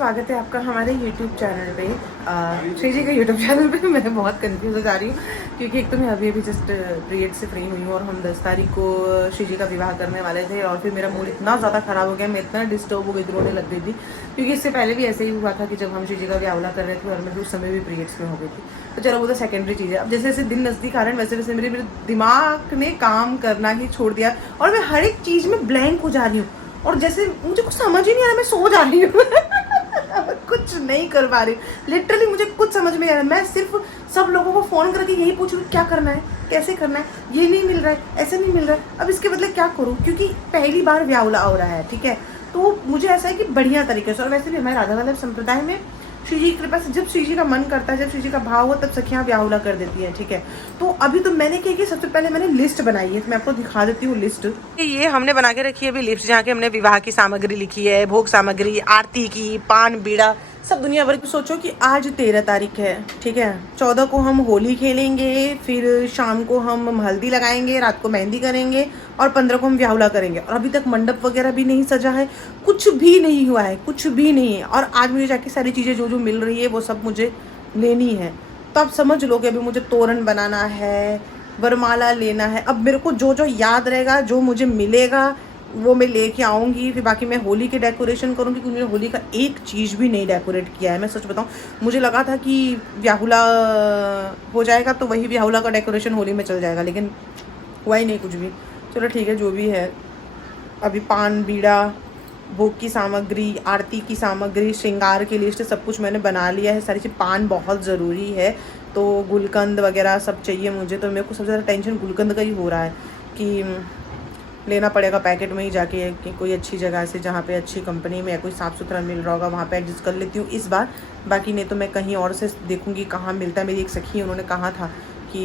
स्वागत है आपका हमारे YouTube चैनल पे। श्री जी के YouTube चैनल पे। मैं बहुत कंफ्यूज हो जा रही हूँ क्योंकि एक तो मैं अभी जस्ट पीरियड से फ्री हुई हूँ और हम 10 तारीख को श्री जी का विवाह करने वाले थे और फिर मेरा मूड इतना ज़्यादा ख़राब हो गया, मैं इतना डिस्टर्ब हो गई, रोने लग गई थी क्योंकि इससे पहले भी ऐसे ही हुआ था कि जब हम श्री जी का व्यावला कर रहे थे और मैं उस समय भी पीरियड्स में हो गई थी। तो चलो वो तो सेकेंडरी चीज़ है। अब जैसे जैसे दिन नज़दीक आ रहे हैं वैसे वैसे मेरे दिमाग ने काम करना ही छोड़ दिया और मैं हर एक चीज़ में ब्लैंक हो जा रही हूँ और जैसे मुझे कुछ समझ ही नहीं आ रहा, मैं सो जा रही हूँ। कुछ नहीं कर पा रही, लिटरली मुझे कुछ समझ में नहीं आ रहा। मैं सिर्फ सब लोगों को फ़ोन करके यही पूछ रही हूँ क्या करना है, कैसे करना है, ये नहीं मिल रहा है, ऐसे नहीं मिल रहा है, अब इसके बदले क्या करूँ, क्योंकि पहली बार व्यावला हो रहा है। ठीक है, तो मुझे ऐसा है कि बढ़िया तरीके से, और वैसे भी हमारे राधा वल्लभ संप्रदाय में श्री जी की कृपा से जब श्री जी का मन करता है, जब श्री जी का भाव हो तब सखियाँ व्याहुला कर देती हैं। ठीक है, तो अभी तो मैंने क्या किया, सबसे पहले मैंने लिस्ट बनाई है, तो मैं आपको दिखा देती हूँ लिस्ट। ये हमने बना के रखी है अभी लिस्ट, जहाँ की हमने विवाह की सामग्री लिखी है, भोग सामग्री, आरती की, पान बीड़ा, सब दुनिया भर की। सोचो कि आज 13 तारीख है, ठीक है, 14 को हम होली खेलेंगे, फिर शाम को हम हल्दी लगाएंगे, रात को मेहंदी करेंगे और 15 को हम व्याहुला करेंगे। और अभी तक मंडप वगैरह भी नहीं सजा है, कुछ भी नहीं हुआ है, कुछ भी नहीं है। और आज मुझे जाके सारी चीज़ें जो जो मिल रही है वो सब मुझे लेनी है। तो आप समझ लो कि अभी मुझे तोरण बनाना है, वरमाला लेना है। अब मेरे को जो जो याद रहेगा, जो मुझे मिलेगा वो मैं लेके आऊँगी। फिर बाकी मैं होली के डेकोरेशन करूँगी क्योंकि मैंने होली का एक चीज़ भी नहीं डेकोरेट किया है। मैं सच बताऊँ, मुझे लगा था कि व्याहुला हो जाएगा तो वही व्याहुला का डेकोरेशन होली में चल जाएगा, लेकिन हुआ ही नहीं कुछ भी। चलो ठीक है, जो भी है। अभी पान बीड़ा, भोग की सामग्री, आरती की सामग्री, श्रृंगार की लिस्ट, सब कुछ मैंने बना लिया है। सारी चीज़, पान बहुत ज़रूरी है, तो गुलकंद वगैरह सब चाहिए मुझे। तो मेरे को सबसे ज़्यादा टेंशन गुलकंद का ही हो रहा है कि लेना पड़ेगा पैकेट में ही जाके, कि कोई अच्छी जगह से जहाँ पे अच्छी कंपनी में या कोई साफ़ सुथरा मिल रहा होगा वहाँ पे एडजस्ट कर लेती हूँ इस बार। बाकी नहीं तो मैं कहीं और से देखूँगी कहाँ मिलता है। मेरी एक सखी है, उन्होंने कहा था कि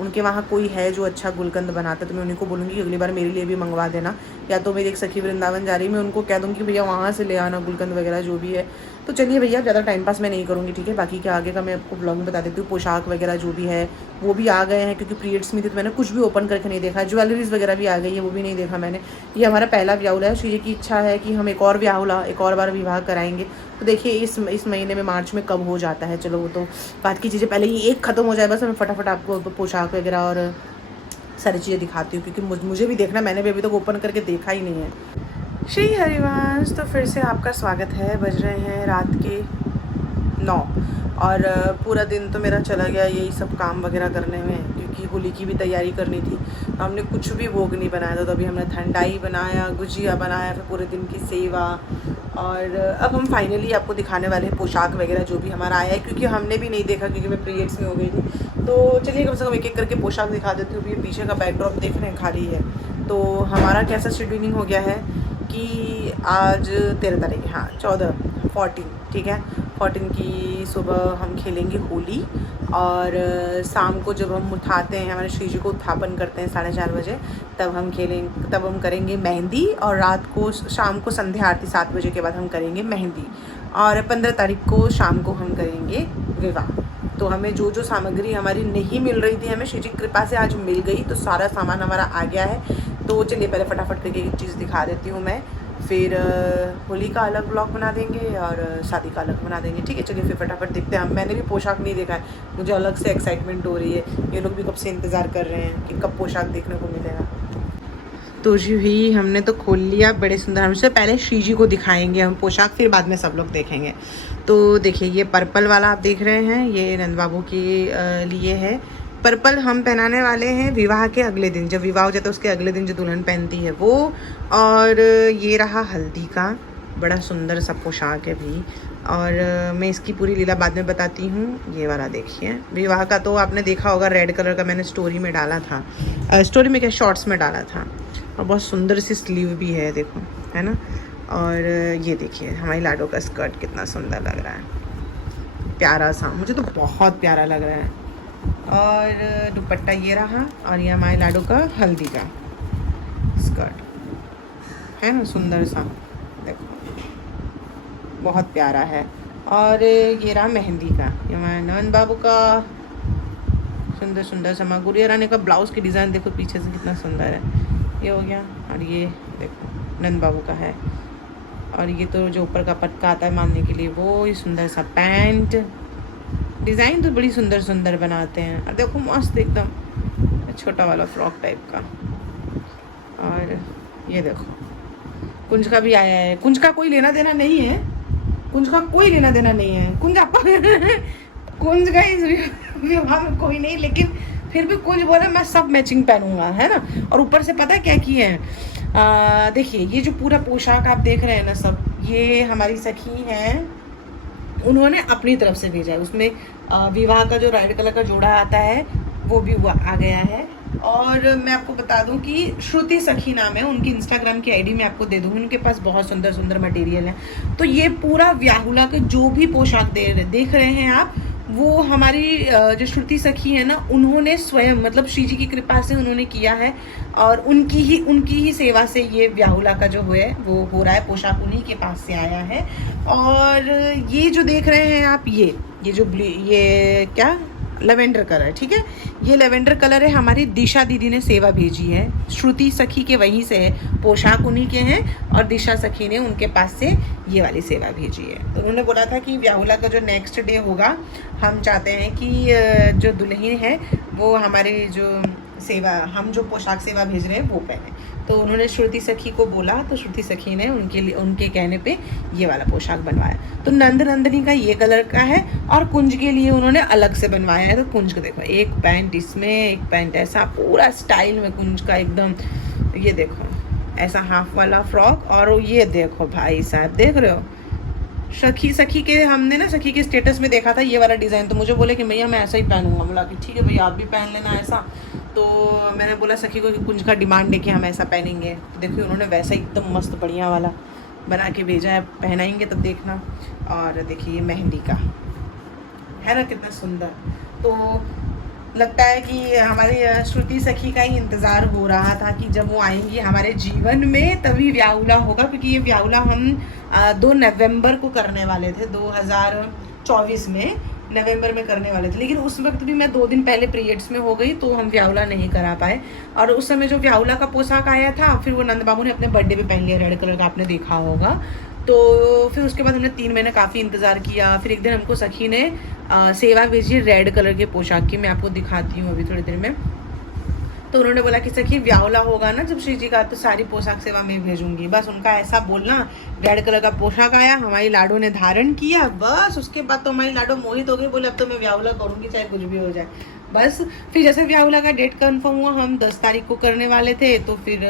उनके वहाँ कोई है जो अच्छा गुलकंद बनाता है, तो मैं उन्हीं को बोलूँगी कि अगली बार मेरे लिए भी मंगवा देना। या तो मेरी एक सखी वृंदावन जा रही है, मैं उनको कह दूँगी भैया वहाँ से ले आना गुलकंद वगैरह जो भी है। तो चलिए भैया, ज़्यादा टाइम पास मैं नहीं करूँगी, ठीक है। बाकी के आगे का मैं आपको ब्लॉग में बता देती हूँ। पोशाक वगैरह जो भी है वो भी आ गए हैं, क्योंकि पीरियड्स में थी तो मैंने कुछ भी ओपन करके नहीं देखा। ज्वेलरीज वगैरह भी आ गई है, वो भी नहीं देखा मैंने। ये हमारा पहला व्याहुला है। श्री जी की इच्छा है कि हम एक और व्याहुला, एक और बार विवाह कराएंगे। तो देखिए इस महीने में, मार्च में कब हो जाता है। चलो वो तो बात की चीज़ें, पहले ही एक ख़त्म हो जाए बस। मैं फटाफट आपको पोशाक वगैरह और सारी चीज़ें दिखाती हूँ, क्योंकि मुझे भी देखना, मैंने भी अभी तक ओपन करके देखा ही नहीं है। श्री हरिवंश, तो फिर से आपका स्वागत है। बज रहे हैं रात के 9 और पूरा दिन तो मेरा चला गया यही सब काम वगैरह करने में, क्योंकि होली की भी तैयारी करनी थी। तो हमने कुछ भी भोग नहीं बनाया था, तो अभी हमने ठंडाई बनाया, गुजिया बनाया, फिर पूरे दिन की सेवा। और अब हम फाइनली आपको दिखाने वाले हैं पोशाक वगैरह जो भी हमारा आया है, क्योंकि हमने भी नहीं देखा, क्योंकि मैं पीरियड्स में हो गई थी। तो चलिए कम से कम एक एक करके पोशाक दिखा देती हूँ। ये पीछे का बैकड्रॉप देख रहे हैं, खाली है। तो हमारा कैसा शेड्यूलिंग हो गया है कि आज 13 तारीख, हाँ 14 ठीक है, 14 की सुबह हम खेलेंगे होली। और शाम को जब हम उठाते हैं, हमारे श्री जी को उत्थापन करते हैं 4:30 बजे, तब हम करेंगे मेहंदी। और रात को, शाम को संध्या आरती 7 बजे के बाद हम करेंगे मेहंदी। और 15 तारीख को शाम को हम करेंगे विवाह। तो हमें जो जो सामग्री हमारी नहीं मिल रही थी, हमें श्री जी की कृपा से आज मिल गई, तो सारा सामान हमारा आ गया है। तो चलिए पहले फटाफट करके एक चीज़ दिखा देती हूँ मैं, फिर होली का अलग ब्लॉग बना देंगे और शादी का अलग बना देंगे, ठीक है। चलिए फिर फटाफट देखते हैं। मैंने भी पोशाक नहीं देखा है, मुझे अलग से एक्साइटमेंट हो रही है। ये लोग भी कब से इंतज़ार कर रहे हैं कि कब पोशाक देखने को मिलेगा। तो जी ही हमने तो खोल लिया, बड़े सुंदर। हमसे पहले श्री जी को दिखाएंगे हम पोशाक, फिर बाद में सब लोग देखेंगे। तो देखिए ये पर्पल वाला आप देख रहे हैं, ये नंद बाबू के लिए है। पर्पल हम पहनाने वाले हैं विवाह के अगले दिन, जब विवाह हो जाता है उसके अगले दिन जो दुल्हन पहनती है वो। और ये रहा हल्दी का, बड़ा सुंदर सा पोशाक है भी। और मैं इसकी पूरी लीला बाद में बताती हूँ। ये वाला देखिए, विवाह का तो आपने देखा होगा, रेड कलर का मैंने स्टोरी में डाला था, स्टोरी में क्या, शॉर्ट्स में डाला था। और बहुत सुंदर सी स्लीव भी है, देखो, है ना। और ये देखिए हमारी लाडो का स्कर्ट कितना सुंदर लग रहा है, प्यारा सा, मुझे तो बहुत प्यारा लग रहा है। और दुपट्टा ये रहा, और ये हमारे लाडो का हल्दी का स्कर्ट है ना, सुंदर सा, देखो बहुत प्यारा है। और ये रहा मेहंदी का, ये हमारे नंद बाबू का सुंदर सुंदर सा। गुड़िया रानी का ब्लाउज़ की डिज़ाइन देखो पीछे से कितना सुंदर है, ये हो गया। और ये देखो नंद बाबू का है। और ये तो जो ऊपर का पटका आता है मारने के लिए वो, ये सुंदर सा पैंट। डिज़ाइन तो बड़ी सुंदर सुंदर बनाते हैं। और देखो मस्त एकदम छोटा वाला फ्रॉक टाइप का। और ये देखो कुंज का भी आया है। कुंज का कोई लेना देना नहीं है, कुंज का कोई लेना देना नहीं है। कुंज आपको कुंज का इस विवाह में कोई नहीं, लेकिन फिर भी कुंज बोले मैं सब मैचिंग पहनूंगा, है ना। और ऊपर से पता है क्या किए हैं, देखिए ये जो पूरा पोशाक आप देख रहे हैं ना सब, ये हमारी सखी हैं, उन्होंने अपनी तरफ से भेजा है। उसमें विवाह का जो रेड कलर का जोड़ा आता है वो भी आ गया है। और मैं आपको बता दूं कि श्रुति सखी नाम है उनकी, इंस्टाग्राम की आईडी मैं आपको दे दूंगी। उनके पास बहुत सुंदर सुंदर मटेरियल है। तो ये पूरा व्याहुला के जो भी पोशाक देख रहे हैं आप, वो हमारी जो श्रुति सखी है ना, उन्होंने स्वयं मतलब श्री जी की कृपा से उन्होंने किया है। और उनकी ही सेवा से ये व्याहुला का जो है वो हो रहा है। पोशाक उन्हीं के पास से आया है। और ये जो देख रहे हैं आप, ये जो ये क्या लेवेंडर कलर है, ठीक है, ये लेवेंडर कलर है। हमारी दिशा दीदी ने सेवा भेजी है, श्रुति सखी के वहीं से है, पोशाक उन्हीं के हैं। और दिशा सखी ने उनके पास से ये वाली सेवा भेजी है। तो उन्होंने बोला था कि व्याहुला का जो नेक्स्ट डे होगा, हम चाहते हैं कि जो दुल्हन है वो हमारे जो सेवा, हम जो पोशाक सेवा भेज रहे हैं वो पहने। तो उन्होंने श्रुति सखी को बोला, तो श्रुति सखी ने उनके कहने पे ये वाला पोशाक बनवाया। तो नंद नंदनी का ये कलर का है और कुंज के लिए उन्होंने अलग से बनवाया है। तो कुंज को देखो, एक पैंट इसमें, एक पैंट ऐसा, पूरा स्टाइल में कुंज का एकदम। ये देखो ऐसा हाफ वाला फ्रॉक। और ये देखो भाई साहब, देख रहे हो सखी के, हमने ना सखी के स्टेटस में देखा था ये वाला डिज़ाइन। तो मुझे बोले कि भैया मैं ऐसा ही पहनूंगा। बोला कि ठीक है भैया आप भी पहन लेना ऐसा। तो मैंने बोला सखी को कि कुंज का डिमांड लेके हम ऐसा पहनेंगे। तो देखिए उन्होंने वैसा एकदम मस्त बढ़िया वाला बना के भेजा है, पहनाएंगे तब देखना। और देखिए मेहंदी का है ना, कितना सुंदर। तो लगता है कि हमारी श्रुति सखी का ही इंतज़ार हो रहा था कि जब वो आएंगी हमारे जीवन में तभी व्याहुला होगा। क्योंकि ये व्याहुला हम 2 नवंबर को करने वाले थे, 2024 में नवंबर में करने वाले थे। लेकिन उस वक्त भी मैं 2 दिन पहले पीरियड्स में हो गई, तो हम व्याहुला नहीं करा पाए। और उस समय जो व्याहुला का पोशाक आया था, फिर वो नंद बाबू ने अपने बर्थडे पे पहन लिया, रेड कलर का, आपने देखा होगा। तो फिर उसके बाद हमने 3 महीने काफ़ी इंतज़ार किया। फिर एक दिन हमको सखी ने सेवा भेजी रेड कलर के पोशाक की, मैं आपको दिखाती हूँ अभी थोड़ी देर में। तो उन्होंने बोला कि सखी व्याहुला होगा ना जब श्री जी का, तो सारी पोशाक सेवा मैं भेजूंगी। बस उनका ऐसा बोलना, रेड कलर का पोशाक आया, हमारी लाडो ने धारण किया, बस उसके बाद तो हमारी लाडो मोहित हो गई, बोले अब तो मैं व्याहुला करूंगी चाहे कुछ भी हो जाए। बस फिर जैसे व्याहुला का डेट कंफर्म हुआ, हम 10 तारीख को करने वाले थे। तो फिर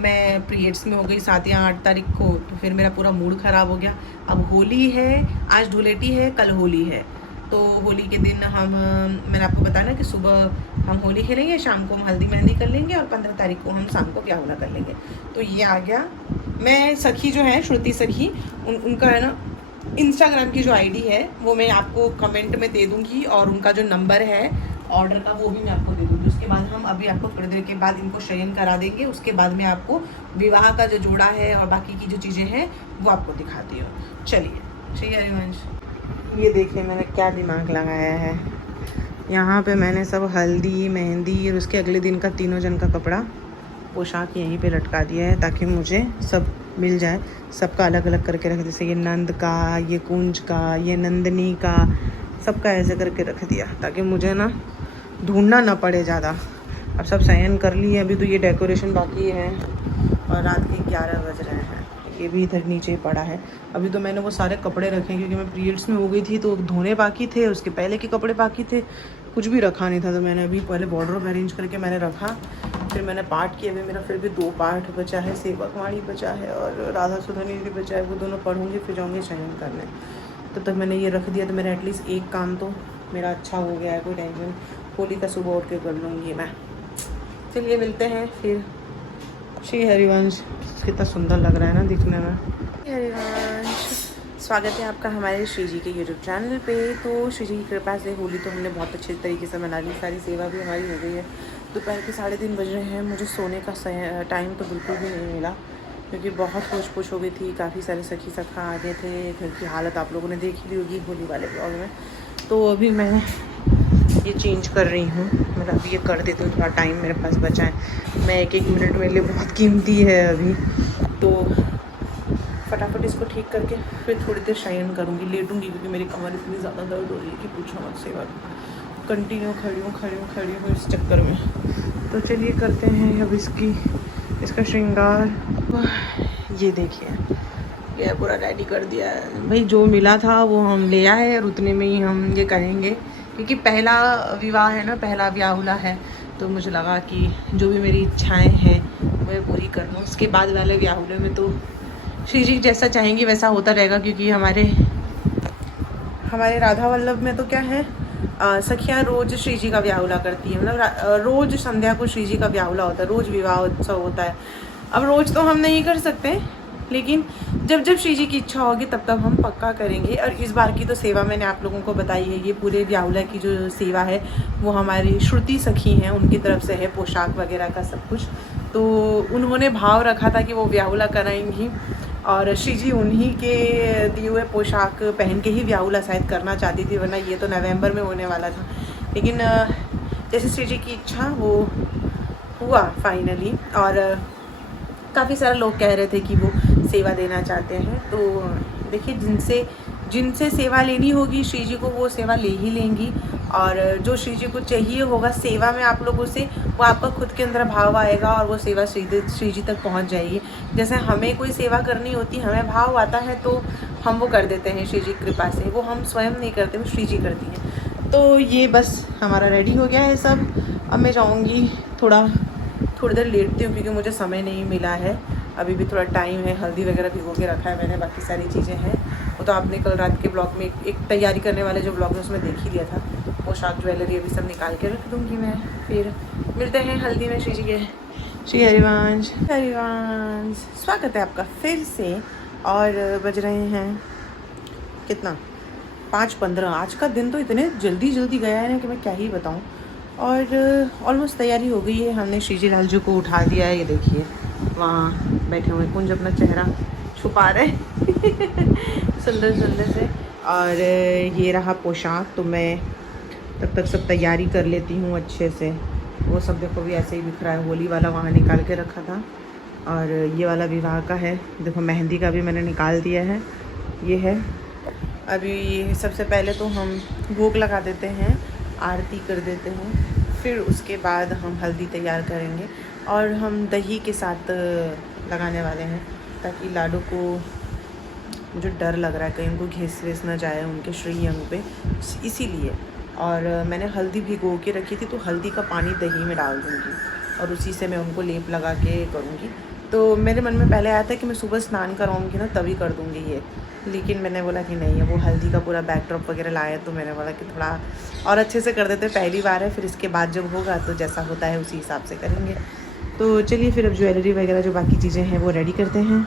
मैं पीरियड्स में हो गई 7 या 8 तारीख को। तो फिर मेरा पूरा मूड ख़राब हो गया। अब होली है, आज धुलेटी है, कल होली है। तो होली के दिन मैंने आपको बताया ना कि सुबह हम होली खेलेंगे, शाम को हम हल्दी मेहंदी कर लेंगे और 15 तारीख को हम शाम को व्याहुला कर लेंगे। तो ये आ गया। मैं सखी जो है श्रुति सखी, उनका है ना इंस्टाग्राम की जो आईडी है वो मैं आपको कमेंट में दे दूँगी। और उनका जो नंबर है ऑर्डर का वो भी मैं आपको दे दूँगी। उसके बाद हम अभी आपको थोड़ी देर के बाद इनको शयन करा देंगे। उसके बाद में आपको विवाह का जो जोड़ा है और बाकी की जो चीज़ें हैं वो आपको दिखाती हूँ। चलिए श्री हरिवंश, ये देखिए मैंने क्या दिमाग लगाया है। यहाँ पे मैंने सब हल्दी मेहंदी और उसके अगले दिन का तीनों जन का कपड़ा पोशाक यहीं पे लटका दिया है, ताकि मुझे सब मिल जाए। सबका अलग अलग करके रख, जैसे ये नंद का, ये कुंज का, ये नंदनी का, सबका ऐसे करके रख दिया ताकि मुझे ना ढूंढना ना पड़े ज़्यादा। अब सब शयन कर लिए, अभी तो ये डेकोरेशन बाकी है और रात के 11 बज रहे हैं। ये भी इधर नीचे पड़ा है। अभी तो मैंने वो सारे कपड़े रखे क्योंकि मैं पीरियड्स में हो गई थी, तो धोने बाकी थे, उसके पहले के कपड़े बाकी थे, कुछ भी रखा नहीं था। तो मैंने अभी पहले वार्डरोब अरेंज करके मैंने रखा, फिर मैंने पाठ किए। अभी मेरा फिर भी 2 पाठ बचा है, सेवक वाणी बचा है और राधा सुधनी भी बचा है, वो दोनों पढ़ूंगी फिर जाऊँगी शयन करने। तब तक मैंने ये रख दिया, तो मेरा एटलीस्ट एक काम तो मेरा अच्छा हो गया है, कोई टेंशन। होली का सुबह उठ के कर लूँगी मैं। चलिए मिलते हैं फिर। श्री हरिवंश, कितना सुंदर लग रहा है ना दिखने में। हरिवंश, स्वागत है आपका हमारे श्री जी के यूट्यूब चैनल पे। तो श्री जी की कृपा से होली तो हमने बहुत अच्छे तरीके से मना ली, सारी सेवा भी हमारी हो गई है। दोपहर के 3:30 बज रहे हैं। मुझे सोने का टाइम तो बिल्कुल भी नहीं मिला क्योंकि बहुत पुछ हो गई थी। काफ़ी सारे सखी सखा आ गए थे। घर की हालत आप लोगों ने देखी ली होगी होली वाले ब्लॉग में। तो अभी मैं ये चेंज कर रही हूँ, मतलब अभी ये कर देती हूँ, थोड़ा टाइम मेरे पास बचा है। मैं 1-1 मिनट मेरे लिए बहुत कीमती है अभी, तो फटाफट इसको ठीक करके फिर थोड़ी देर शाइन करूँगी, लेटूँगी, क्योंकि मेरी कमर इतनी ज़्यादा दर्द हो रही है कि पूछो मत से बात। कंटिन्यू खड़ी हूँ इस चक्कर में। तो चलिए करते हैं अब इसका श्रृंगार। ये देखिए, ये पूरा रेडी कर दिया है भाई। जो मिला था वो हम ले आए और उतने में ही हम ये करेंगे, क्योंकि पहला विवाह है ना, पहला ब्याहुला है। तो मुझे लगा कि जो भी मेरी इच्छाएं हैं वह पूरी कर लूँ। उसके बाद वाले ब्याहुले में तो श्री जी जैसा चाहेंगी वैसा होता रहेगा, क्योंकि हमारे राधा वल्लभ में तो क्या है, सखियाँ रोज़ श्री जी का ब्याहुला करती है, मतलब रोज़ संध्या को श्री जी का ब्याहुला होता है, रोज़ विवाह उत्सव होता है। अब रोज़ तो हम नहीं कर सकते, लेकिन जब जब श्री जी की इच्छा होगी तब तब हम पक्का करेंगे। और इस बार की तो सेवा मैंने आप लोगों को बताई है। ये पूरे ब्याहुला की जो सेवा है वो हमारी श्रुति सखी हैं, उनकी तरफ से है, पोशाक वगैरह का सब कुछ। तो उन्होंने भाव रखा था कि वो ब्याहुला कराएंगी, और श्री जी उन्हीं के दिए हुए पोशाक पहन के ही ब्याहुला शायद करना चाहती थी, वरना ये तो नवंबर में होने वाला था। लेकिन जैसे श्री जी की इच्छा वो हुआ फाइनली। और काफ़ी सारे लोग कह रहे थे कि वो सेवा देना चाहते हैं। तो देखिए, जिनसे सेवा लेनी होगी श्री जी को, वो सेवा ले ही लेंगी। और जो श्री जी को चाहिए होगा सेवा में आप लोगों से, वो आपका खुद के अंदर भाव आएगा और वो सेवा श्री जी तक पहुंच जाएगी। जैसे हमें कोई सेवा करनी होती, हमें भाव आता है तो हम वो कर देते हैं श्री जी की कृपा से। वो हम स्वयं नहीं करते, वो श्री जी करती हैं। तो ये बस हमारा रेडी हो गया है सब। अब मैं जाऊँगी, थोड़ी देर लेटती हूँ, क्योंकि मुझे समय नहीं मिला है। अभी भी थोड़ा टाइम है, हल्दी वगैरह भिगो के रखा है मैंने, बाकी सारी चीज़ें हैं। वो तो आपने कल रात के ब्लॉग में एक तैयारी करने वाले जो ब्लॉग है उसमें देख ही लिया था। पोशाक ज्वेलरी अभी सब निकाल के रख दूँगी मैं। फिर मिलते हैं हल्दी में श्री जी के। श्री हरिवंश स्वागत है आपका फिर से। और बज रहे हैं कितना, 5:15। आज का दिन तो इतने जल्दी गया है ना कि मैं क्या ही बताऊँ। और ऑलमोस्ट तैयारी हो गई है। हमने श्री जी लाल जी को उठा दिया है। ये देखिए वहाँ बैठे हुए कुंज अपना चेहरा छुपा रहे सुंदर से। और ये रहा पोशाक। तो मैं तब तक सब तैयारी कर लेती हूँ अच्छे से। वो सब देखो भी ऐसे ही बिखरा है। होली वाला वहाँ निकाल के रखा था, और ये वाला विवाह का है। देखो मेहंदी का भी मैंने निकाल दिया है। ये है। अभी सबसे पहले तो हम भोग लगा देते हैं, आरती कर देते हैं, फिर उसके बाद हम हल्दी तैयार करेंगे। और हम दही के साथ लगाने वाले हैं, ताकि लाडू को, मुझे डर लग रहा है कहीं उनको घिस विस ना जाए उनके श्रीअंग पे, इसीलिए। और मैंने हल्दी भिगो के रखी थी, तो हल्दी का पानी दही में डाल दूँगी और उसी से मैं उनको लेप लगा के करूँगी। तो मेरे मन में पहले आया था कि मैं सुबह स्नान कराऊँगी ना तभी कर दूँगी ये, लेकिन मैंने बोला कि नहीं, वो हल्दी का पूरा बैकड्रॉप वगैरह लाया, तो मैंने बोला कि थोड़ा और अच्छे से कर देते। पहली बार है, फिर इसके बाद जब होगा तो जैसा होता है उसी हिसाब से करेंगे। तो चलिए फिर अब ज्वेलरी वगैरह जो बाकी चीज़ें हैं वो रेडी करते हैं।